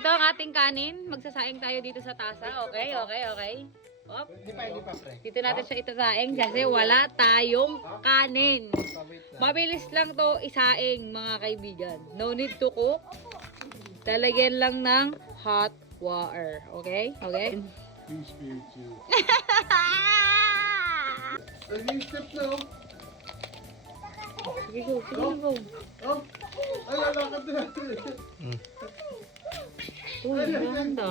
Ito ang ating kanin. Magsasaing tayo dito sa tasa. Okay. Op. Hindi pa, pre. Dito natin siya itasaing kasi wala tayong kanin. Mabilis lang to isaing, mga kaibigan. No need to cook. Lalagyan lang ng hot water. Okay? Peace be with you. Naging step na, oh. Sige, go. Oh, ay, lalakad na. Uy, ganda.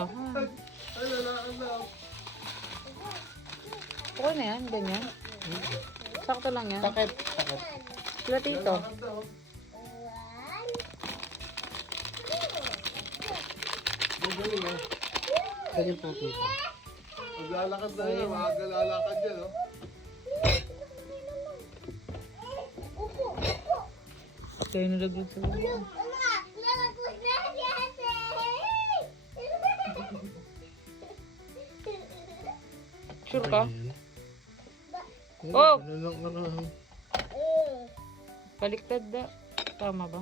Ay, lalakad na. Okay na yan, ganyan. Sakto lang yan. Sakit. Platito. Lalakad na, oh. Magaling, oh. Ganyan po tita. Maglalakad na yan, maaga lalakad yan, oh. Kaya nalaglag sa mga. Sure ka? Oh! Baliktad da. Tama ba?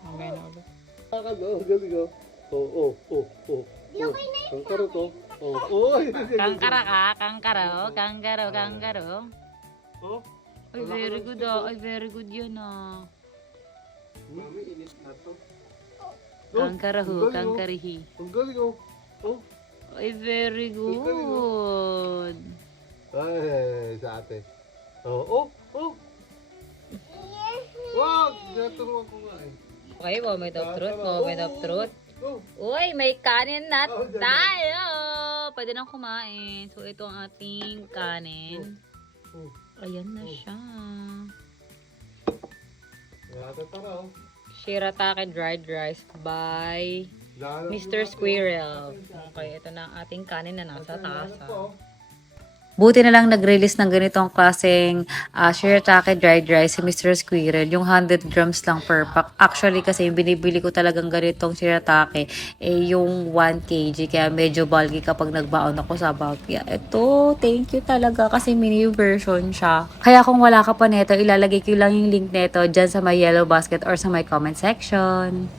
Mamaya na ulit. Lalakad, oh. Galing, oh. Oh. Kangkaro to. Oh. Kangkara ka? Kangkaro. Oh. Ay, very good ah. Ay, very good yun ah. Mami, init na to. Kangkaraho, kangkarihi. Ang galing, oh. Oh. Ay, very good. Ay, sa ate. Oh. Wag! Naturuan ko nga eh. Okay, moment of truth. Go! Uy, may kanin na tayo! Pwede nang kumain. So, ito ang ating kanin. Oh. Ayan na siya. Ate, tara, oh. Shirataki dried rice by Lalo Mr. po Squirrel. Okay, ito na ang ating kanin na nasa natin. tasa. Oh. Buti na lang nag-release ng ganitong klaseng shirataki dried rice si Mr. Squirrel. Yung 100 grams lang per pack. Actually, kasi yung binibili ko talagang ganitong shirataki, yung 1 kg. Kaya medyo bulky kapag nagbaon ako sa Bagya. Ito, thank you talaga kasi mini version siya. Kaya kung wala ka pa neto, ilalagay ko lang yung link neto dyan sa my yellow basket or sa my comment section.